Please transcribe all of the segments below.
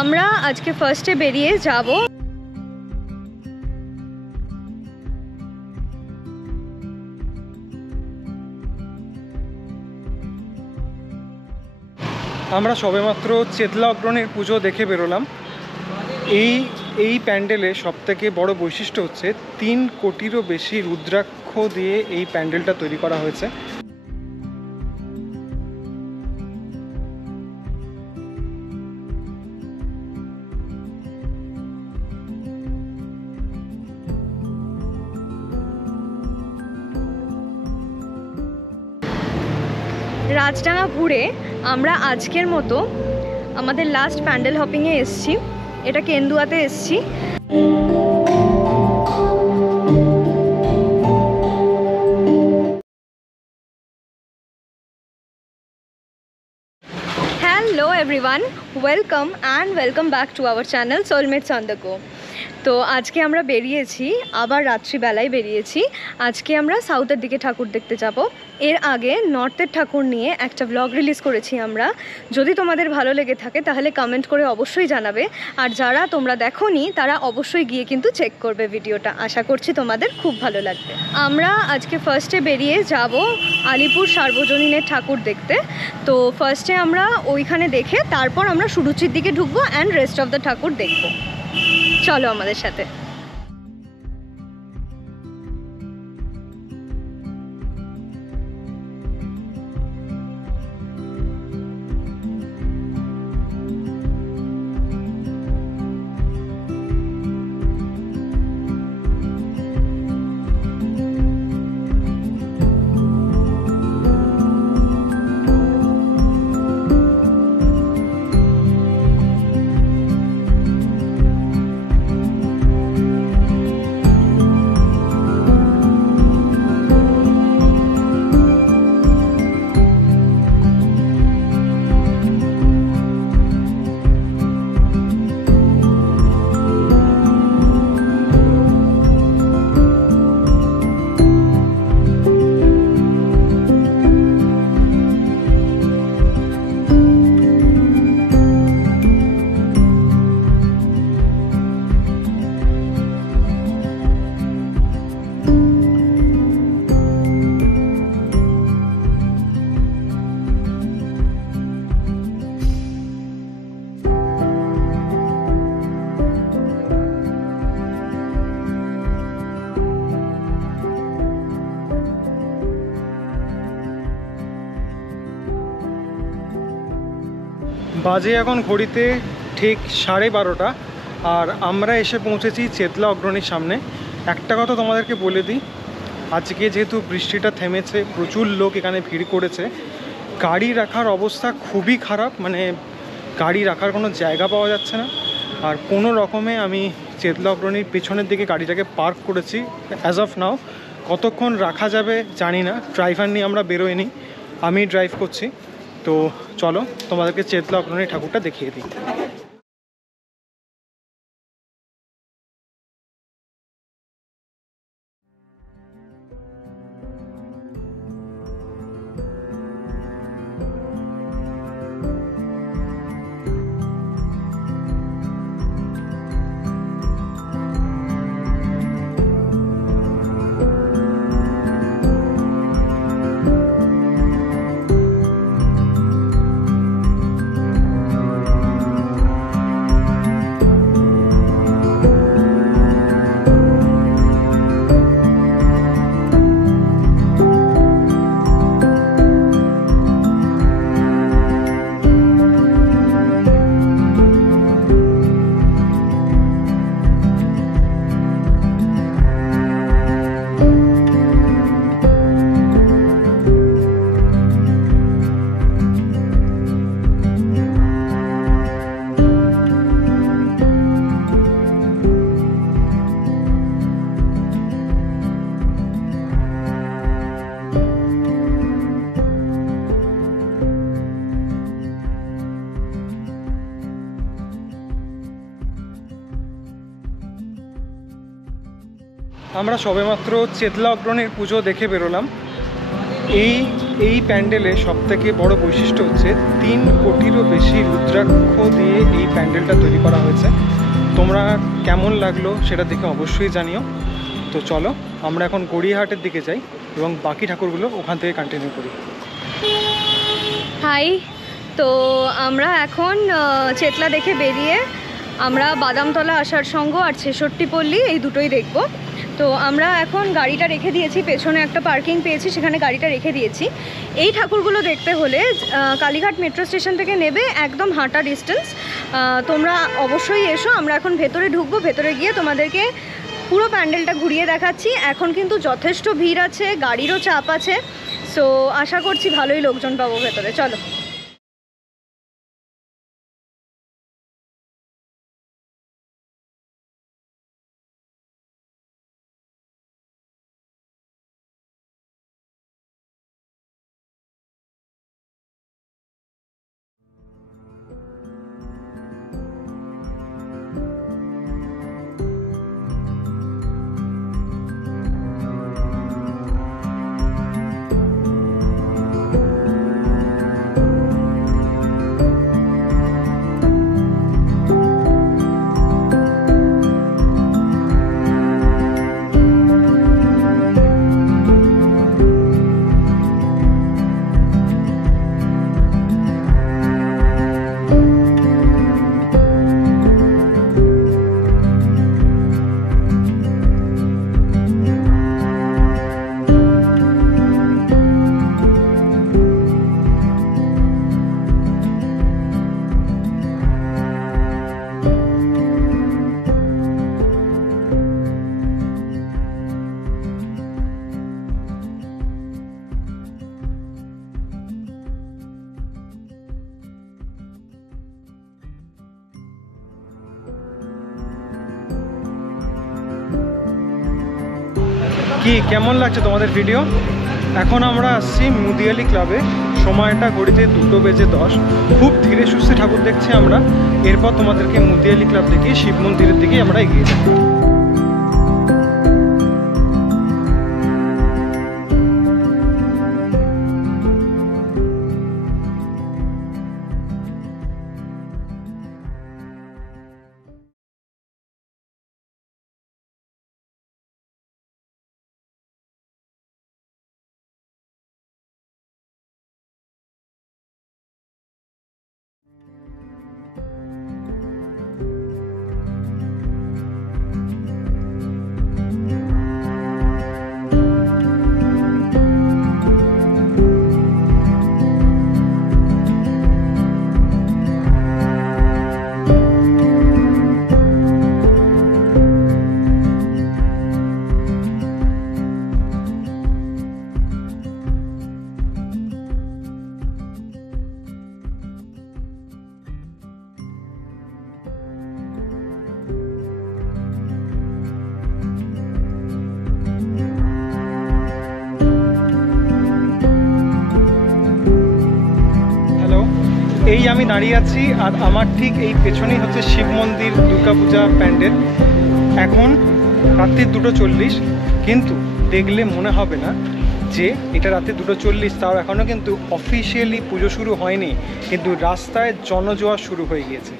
আমরা আজকে ফার্স্টে বেরিয়ে যাব। আমরা সবেমাত্র চেতলা অগ্রণীর পুজো দেখে বেরোলাম। এই প্যান্ডেলে সবথেকে বড় বৈশিষ্ট্য হচ্ছে 3 কোটিরও বেশি রুদ্রাক্ষ দিয়ে এই প্যান্ডেলটা তৈরি করা হয়েছে। রাজডাঙ্গা ঘুরে আমরা আজকের মতো আমাদের লাস্ট প্যান্ডেল হপিংয়ে এসছি। এটা কেন্দুয়াতে এসছি। Hello everyone, welcome back to our channel Soulmates on the go. তো আজকে আমরা বেরিয়েছি, আবার রাত্রিবেলায় বেরিয়েছি। আজকে আমরা সাউথের দিকে ঠাকুর দেখতে যাব। এর আগে নর্থের ঠাকুর নিয়ে একটা ব্লগ রিলিজ করেছি আমরা। যদি তোমাদের ভালো লেগে থাকে তাহলে কমেন্ট করে অবশ্যই জানাবে, আর যারা তোমরা দেখোনি তারা অবশ্যই গিয়ে কিন্তু চেক করবে ভিডিওটা। আশা করছি তোমাদের খুব ভালো লাগবে। আমরা আজকে ফার্স্টে বেরিয়ে যাব আলিপুর সার্বজনীনের ঠাকুর দেখতে। তো ফার্স্টে আমরা ওইখানে দেখে তারপর আমরা সুরুচির দিকে ঢুকবো অ্যান্ড রেস্ট অফ দ্য ঠাকুর দেখবো। চলো আমাদের সাথে। বাজে এখন ঘড়িতে ঠিক 12:30, আর আমরা এসে পৌঁছেছি চেতলা অগ্রণীর সামনে। একটা কথা তোমাদেরকে বলে দিই, আজকে যেহেতু বৃষ্টিটা থেমেছে, প্রচুর লোক এখানে ভিড় করেছে। গাড়ি রাখার অবস্থা খুবই খারাপ, মানে গাড়ি রাখার কোনো জায়গা পাওয়া যাচ্ছে না। আর কোনো রকমে আমি চেতলা অগ্রণীর পেছনের দিকে গাড়িটাকে পার্ক করেছি অ্যাজ অফ নাও। কতক্ষণ রাখা যাবে জানি না, ড্রাইভার নিয়ে আমরা বেরোয়নি, আমি ড্রাইভ করছি। তো চলো তোমাদেরকে চেতলা অগ্রণী ঠাকুরটা দেখিয়ে দিই। আমরা সবেমাত্র চেতলা অগ্রণীর পুজো দেখে বেরোলাম। এই প্যান্ডেলে সবথেকে বড় বৈশিষ্ট্য হচ্ছে 3 কোটিরও বেশি রুদ্রাক্ষ দিয়ে এই প্যান্ডেলটা তৈরি করা হয়েছে। তোমরা কেমন লাগলো সেটা দেখে অবশ্যই জানিও। তো চলো আমরা এখন গড়িয়াহাটের দিকে যাই এবং বাকি ঠাকুরগুলো ওখান থেকে কন্টিনিউ করি। হাই, তো আমরা এখন চেতলা দেখে বেরিয়ে আমরা বাদামতলা আসার সঙ্গ আর 66 পল্লী এই দুটোই দেখব। তো আমরা এখন গাড়িটা রেখে দিয়েছি, পেছনে একটা পার্কিং পেয়েছি, সেখানে গাড়িটা রেখে দিয়েছি। এই ঠাকুরগুলো দেখতে হলে কালীঘাট মেট্রো স্টেশন থেকে নেবে, একদম হাঁটা ডিস্টেন্স। তোমরা অবশ্যই এসো। আমরা এখন ভেতরে ঢুকবো, ভেতরে গিয়ে তোমাদেরকে পুরো প্যান্ডেলটা ঘুরিয়ে দেখাচ্ছি। এখন কিন্তু যথেষ্ট ভিড় আছে, গাড়িরও চাপ আছে, সো আশা করছি ভালোই লোকজন পাবো ভেতরে। চলো। কি কেমন লাগছে তোমাদের ভিডিও? এখন আমরা আসছি মুদিয়ালি ক্লাবে। সময়টা ঘড়িতে 2:10। খুব ধীরে সুস্থে ঠাকুর দেখছি আমরা। এরপর তোমাদেরকে মুদিয়ালি ক্লাব থেকে শিব মন্দিরের দিকে আমরা এগিয়ে যাব। এই আমি দাঁড়িয়ে আছি, আর আমার ঠিক এই পেছনেই হচ্ছে শিব মন্দির দুর্গাপূজা প্যান্ডেল। এখন রাত্রি 2:40, কিন্তু দেখলে মনে হবে না যে এটা রাত্রি 2:40। তাও এখনও কিন্তু অফিসিয়ালি পুজো শুরু হয়নি, কিন্তু রাস্তায় জনজোয়ার শুরু হয়ে গিয়েছে।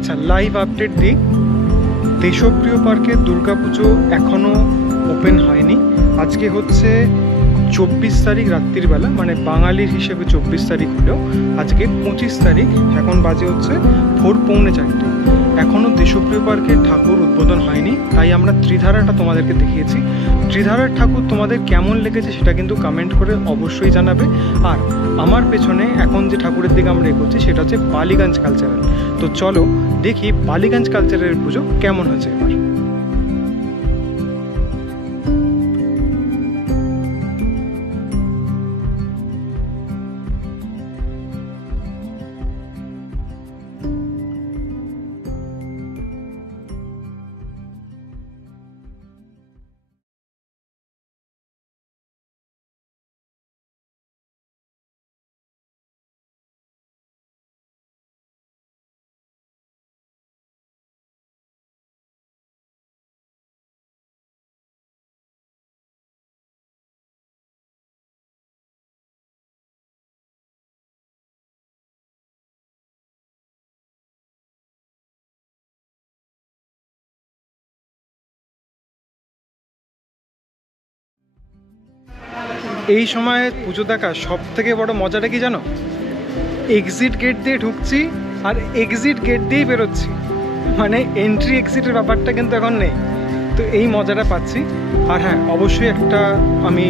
আচ্ছা, লাইভ আপডেট দিই। দেশপ্রিয় পার্কের দুর্গাপুজো এখনও ওপেন হয়নি। আজকে হচ্ছে 24 তারিখ রাত্রিবেলা, মানে বাঙালির হিসেবে 24 তারিখ হলেও আজকে 25 তারিখ। এখন বাজে হচ্ছে ভোর 3:45। এখনও দেশপ্রিয় পার্কের ঠাকুর উদ্বোধন হয়নি, তাই আমরা ত্রিধারাটা তোমাদেরকে দেখিয়েছি। ত্রিধারার ঠাকুর তোমাদের কেমন লেগেছে সেটা কিন্তু কমেন্ট করে অবশ্যই জানাবে। আর আমার পেছনে এখন যে ঠাকুরের দিকে আমরা এগোচ্ছি সেটা হচ্ছে বালিগঞ্জ কালচারাল। তো চলো দেখি বালিগঞ্জ কালচারালের পুজো কেমন হয়েছে এবার। এই সময় পুজো দেখা সব থেকে বড় মজাটা কি জানো? এক্সিট গেট দিয়ে ঢুকছি আর এক্সিট গেট দিয়েই বেরোচ্ছি, মানে এন্ট্রি এক্সিটের ব্যাপারটা কিন্তু এখন নেই। তো এই মজাটা পাচ্ছি। আর হ্যাঁ, অবশ্যই একটা আমি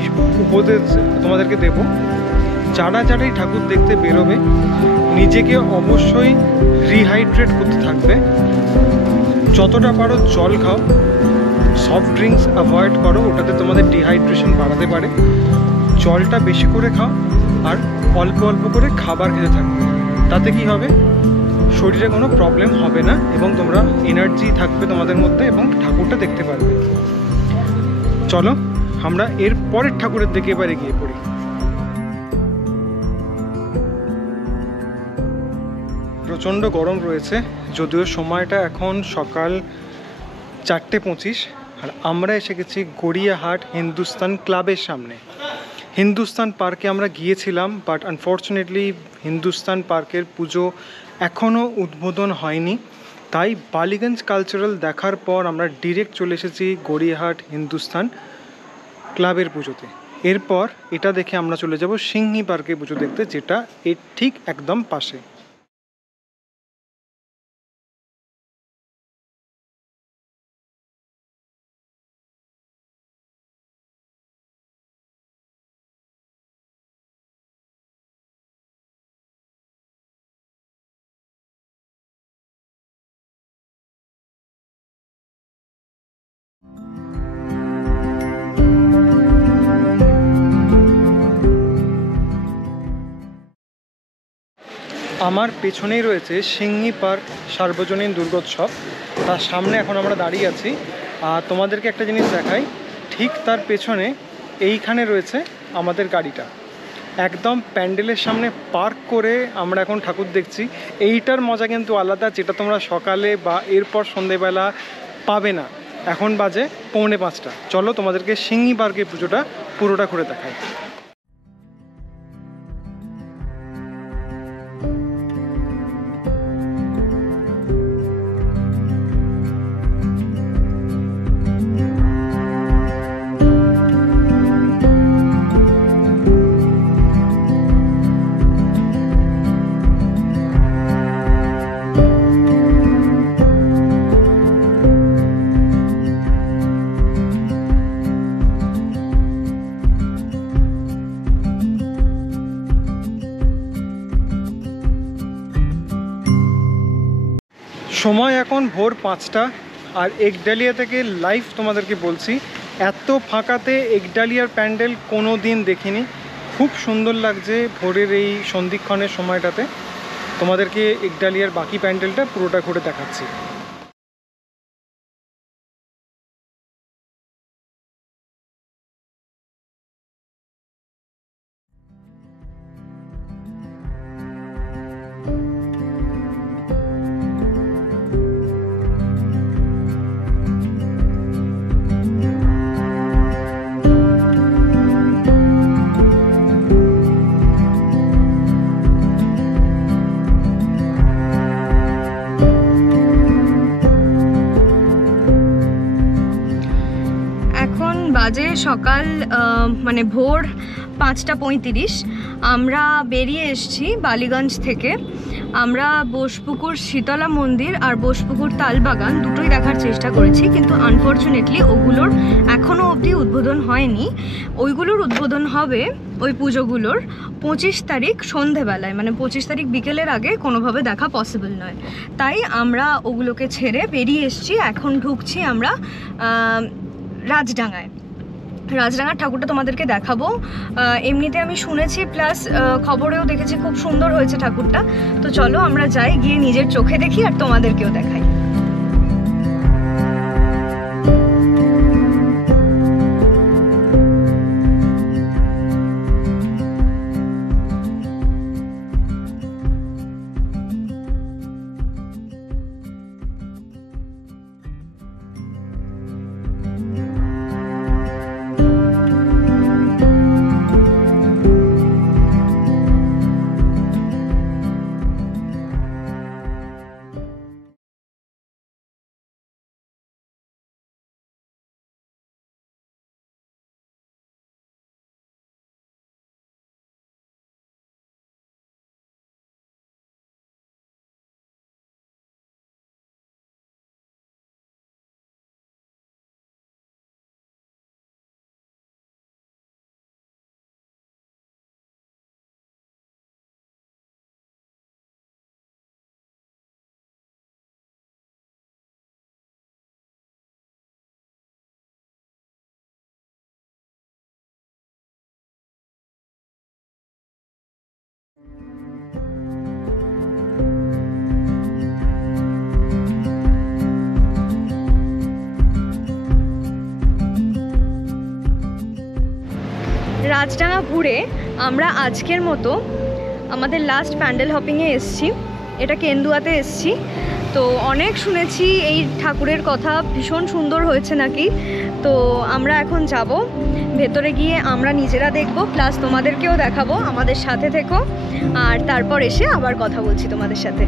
উপদেশ তোমাদেরকে দেব, যারা যারাই ঠাকুর দেখতে বেরোবে নিজেকে অবশ্যই রিহাইড্রেট করতে থাকবে। যতটা পারো জল খাও, সফট ড্রিঙ্কস অ্যাভয়েড করো, ওটাতে তোমাদের ডিহাইড্রেশন বাড়াতে পারে। জলটা বেশি করে খাও আর অল্প অল্প করে খাবার খেতে থাকবে। তাতে কি হবে, শরীরে কোনো প্রবলেম হবে না এবং তোমরা এনার্জি থাকবে তোমাদের মধ্যে এবং ঠাকুরটা দেখতে পারবে। চলো আমরা এর পরের ঠাকুরের দিকে এবার এগিয়ে পড়ি। প্রচণ্ড গরম রয়েছে, যদিও সময়টা এখন সকাল 4:25 আর আমরা এসে গেছি গড়িয়াহাট হিন্দুস্তান ক্লাবের সামনে। হিন্দুস্তান পার্কে আমরা গিয়েছিলাম, বাট আনফর্চুনেটলি হিন্দুস্তান পার্কের পুজো এখনও উদ্বোধন হয়নি। তাই বালিগঞ্জ কালচারাল দেখার পর আমরা ডিরেক্ট চলে এসেছি গড়িয়াহাট হিন্দুস্তান ক্লাবের পুজোতে। এরপর এটা দেখে আমরা চলে যাব সিংহি পার্কে পুজো দেখতে, যেটা এর ঠিক একদম পাশে। আমার পেছনেই রয়েছে সিংহি পার্ক সার্বজনীন দুর্গোৎসব, তার সামনে এখন আমরা দাঁড়িয়ে আছি। আর তোমাদেরকে একটা জিনিস দেখাই, ঠিক তার পেছনে এইখানে রয়েছে আমাদের গাড়িটা, একদম প্যান্ডেলের সামনে পার্ক করে আমরা এখন ঠাকুর দেখছি। এইটার মজা কিন্তু আলাদা, যেটা তোমরা সকালে বা এরপর সন্ধেবেলা পাবে না। এখন বাজে 4:45। চলো তোমাদেরকে সিংহি পার্কের পুজোটা পুরোটা ঘুরে দেখাই। সময় এখন ভোর 5টা আর একডালিয়া থেকে লাইভ তোমাদেরকে বলছি, এত ফাঁকাতে একডালিয়ার প্যান্ডেল কোনো দিন দেখিনি। খুব সুন্দর লাগছে ভোরের এই সন্ধিক্ষণের সময়টাতে। তোমাদেরকে একডালিয়ার বাকি প্যান্ডেলটা পুরোটা ঘুরে দেখাচ্ছি। বাজে সকাল মানে ভোর 5:35। আমরা বেরিয়ে এসেছি বালিগঞ্জ থেকে। আমরা বোসপুকুর শীতলা মন্দির আর বোসপুকুর তালবাগান দুটোই দেখার চেষ্টা করেছি, কিন্তু আনফর্চুনেটলি ওগুলোর এখনও অবধি উদ্বোধন হয়নি। ওইগুলোর উদ্বোধন হবে, ওই পুজোগুলোর 25 তারিখ সন্ধেবেলায়, মানে 25 তারিখ বিকেলের আগে কোনোভাবে দেখা পসিবল নয়। তাই আমরা ওগুলোকে ছেড়ে বেরিয়ে এসেছি। এখন ঢুকছি আমরা রাজডাঙ্গায়। রাজডাঙ্গার ঠাকুরটা তোমাদেরকে দেখাবো। এমনিতে আমি শুনেছি, প্লাস খবরেও দেখেছি খুব সুন্দর হয়েছে ঠাকুরটা। তো চলো আমরা যাই, গিয়ে নিজের চোখে দেখি আর তোমাদেরকেও দেখাই। রাজডাঙ্গা ঘুরে আমরা আজকের মতো আমাদের লাস্ট প্যান্ডেল হপিংয়ে এসছি। এটা কেন্দুয়াতে এসছি। তো অনেক শুনেছি এই ঠাকুরের কথা, ভীষণ সুন্দর হয়েছে নাকি। তো আমরা এখন যাব ভেতরে, গিয়ে আমরা নিজেরা দেখব, প্লাস তোমাদেরকেও দেখাবো। আমাদের সাথে থেকো, আর তারপর এসে আবার কথা বলছি তোমাদের সাথে।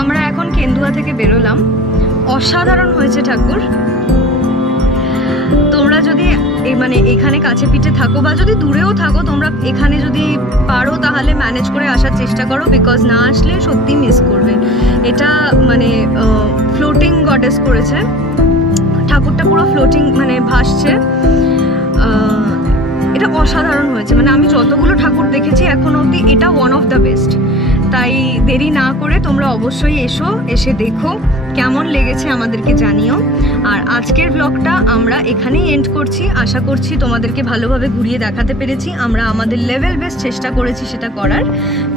আমরা এখন কেন্দুয়া থেকে বেরোলাম। অসাধারণ হয়েছে ঠাকুর। তোমরা যদি মানে এখানে কাছে পিঠে থাকো বা যদি দূরেও থাকো, তোমরা এখানে যদি পারো তাহলে ম্যানেজ করে আসার চেষ্টা করো, বিকজ না আসলে সত্যি মিস করবে। এটা মানে ফ্লোটিং গডেস করেছে ঠাকুরটা, পুরো ফ্লোটিং মানে ভাসছে। এটা অসাধারণ হয়েছে। মানে আমি যতগুলো ঠাকুর দেখেছি এখন অবধি এটা ওয়ান অফ দ্য বেস্ট। তাই দেরি না করে তোমরা অবশ্যই এসে দেখো, কেমন লেগেছে আমাদেরকে জানিও। আর আজকের ব্লগটা আমরা এখানেই এন্ড করছি। আশা করছি তোমাদেরকে ভালোভাবে ঘুরিয়ে দেখাতে পেরেছি, আমরা আমাদের লেভেল বেস্ট চেষ্টা করেছি সেটা করার।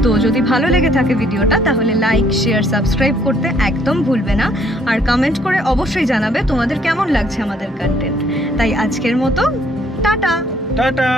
তো যদি ভালো লেগে থাকে ভিডিওটা, তাহলে লাইক, শেয়ার, সাবস্ক্রাইব করতে একদম ভুলবে না। আর কমেন্ট করে অবশ্যই জানাবে তোমাদের কেমন লাগছে আমাদের কন্টেন্ট। তাই আজকের মতো টাটা। টাটা।